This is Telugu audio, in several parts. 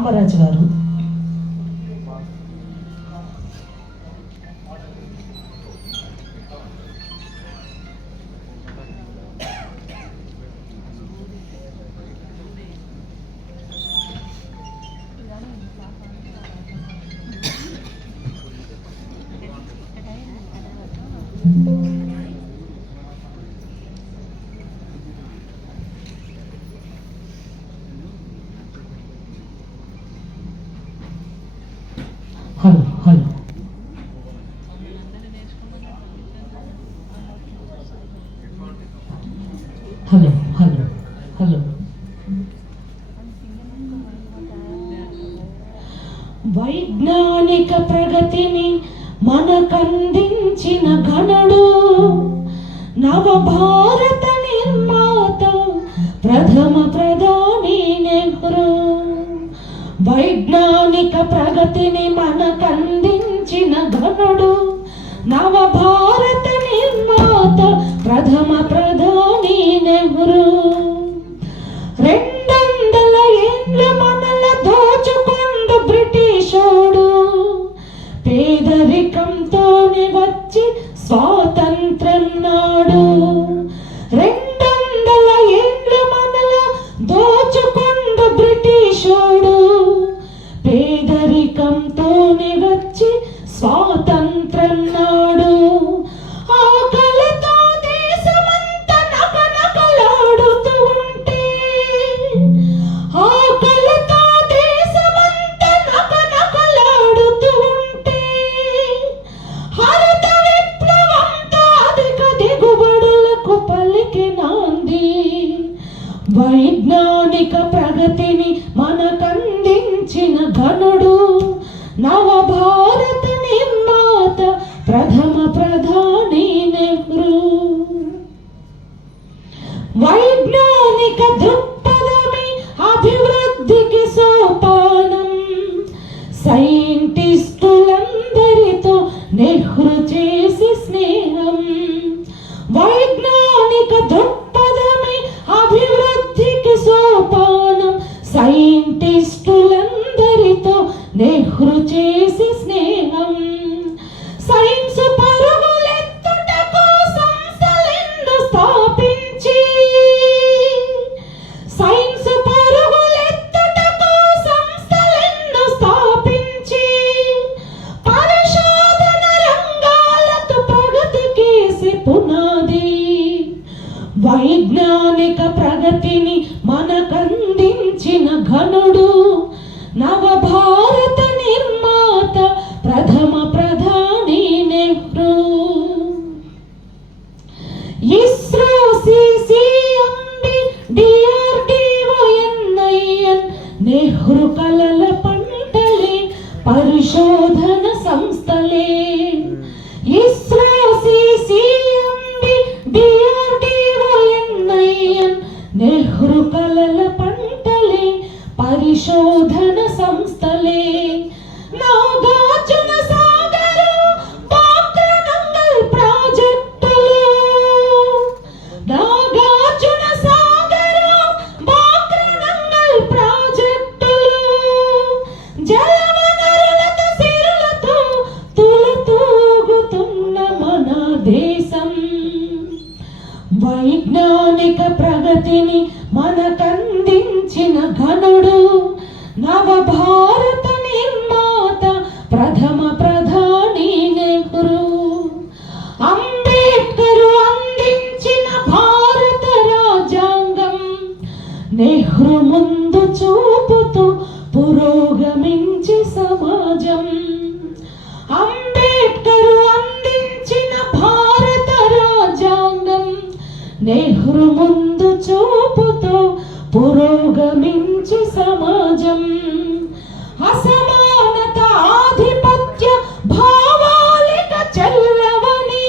సాంబరాజు గారు. Hello hello hello hello hello వైజ్ఞానిక ప్రగతిని మనకందించిన ఘనుడు నవభారత నిర్మాత ప్రథమ ప్రధాని నెహ్రూ. వైజ్ఞానిక ప్రగతిని మనకందించిన ఘనుడు నవభారత నిర్మాత ప్రథమ ప్రధాని నెహ్రూ. 200 ఏళ్ళ మనల దోచుకొండు బ్రిటిషోడు పేదరికంతోనే వచ్చి స్వాతంత్రం నాడు. 200 ఏళ్ళ మనల దోచుకొండు బ్రిటిషోడు పేదరికంతోనే వచ్చి స్వాతంత్రం నాడు. ఆకలితో దేశమంతా నకనకలాడుతూ ఉంటే, ఆకలితో దేశమంతా నకనకలాడుతూ ఉంటే, హరిత విప్లవంతో అధిక దిగుబడులకు పలికినాంది. వైజ్ఞానిక ప్రగతిని మనకందించిన ఘనుడు నవభారత నిర్మాత ప్రథమ ప్రధాని నెహ్రూ. వైజ్ఞానిక దృక్పథమే అభివృద్ధికి సోపానం. సైంటిస్టులందరితో నెహ్రూ చేసి స్నేహం. వైజ్ఞానిక దృక్పథమే అభివృద్ధికి సోపానం. సైంటిస్టులందరితో నెహ్రూ చేసి స్నేహం. సైన్స్ పరుగులెత్తుటకు సంస్థలెన్నో స్థాపించి, సైన్స్ పరుగులెత్తుటకు సంస్థలెన్నో స్థాపించి, పరిశోధన రంగాలతో ప్రగతికేసి పునాది. వైజ్ఞానిక ప్రగతిని మనకందించిన ఘనుడు నవభారత నిర్మాత ప్రథమ ప్రధాని Nehru. ISRO, CCMB, DRDO, NIN Nehru కలల పంటలే పరిశోధన సంస్థలే. ISRO, CCMB, DRDO, NIN Nehru కలల పంటలే పరిశోధన సంస్థలే. నాగార్జున సాగర్, బాక్రానంగల్ ప్రాజెక్టులు, నాగార్జున సాగర్, బాక్రానంగల్ ప్రాజెక్టులు, జలవనరులతో సిరులతో తులతూగుతున్న మన దేశం. వైజ్ఞానిక ప్రగతిని మనకందించిన ఘనుడు నవభారత నిర్మాత ప్రథమ ప్రధాని నెహ్రూ. అంబేద్కర్ అందించిన భారత రాజ్యాంగం నెహ్రూ ముందు చూపుతూ పురోగమించి సమాజం. అంబేద్కర్ అందించిన భారత రాజ్యాంగం నెహ్రూ ముందు చూపుతో పురోగమించి సమాజం. అసమానత ఆధిపత్య భావాలిక చెల్లవని,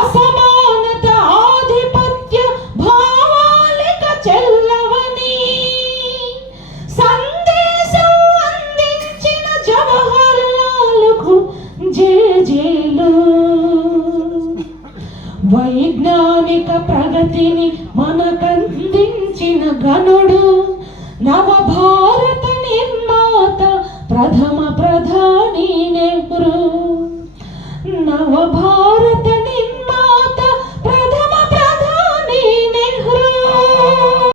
అసమానత ఆధిపత్య భావాలిక చెల్లవని సందేశం అందించిన జవహర్ లాల్కు జేజేలు. వైజ్ఞానిక ప్రగతిని మనకందించిన ఘనుడు నవ భారత నిర్మాత ప్రథమ ప్రధాని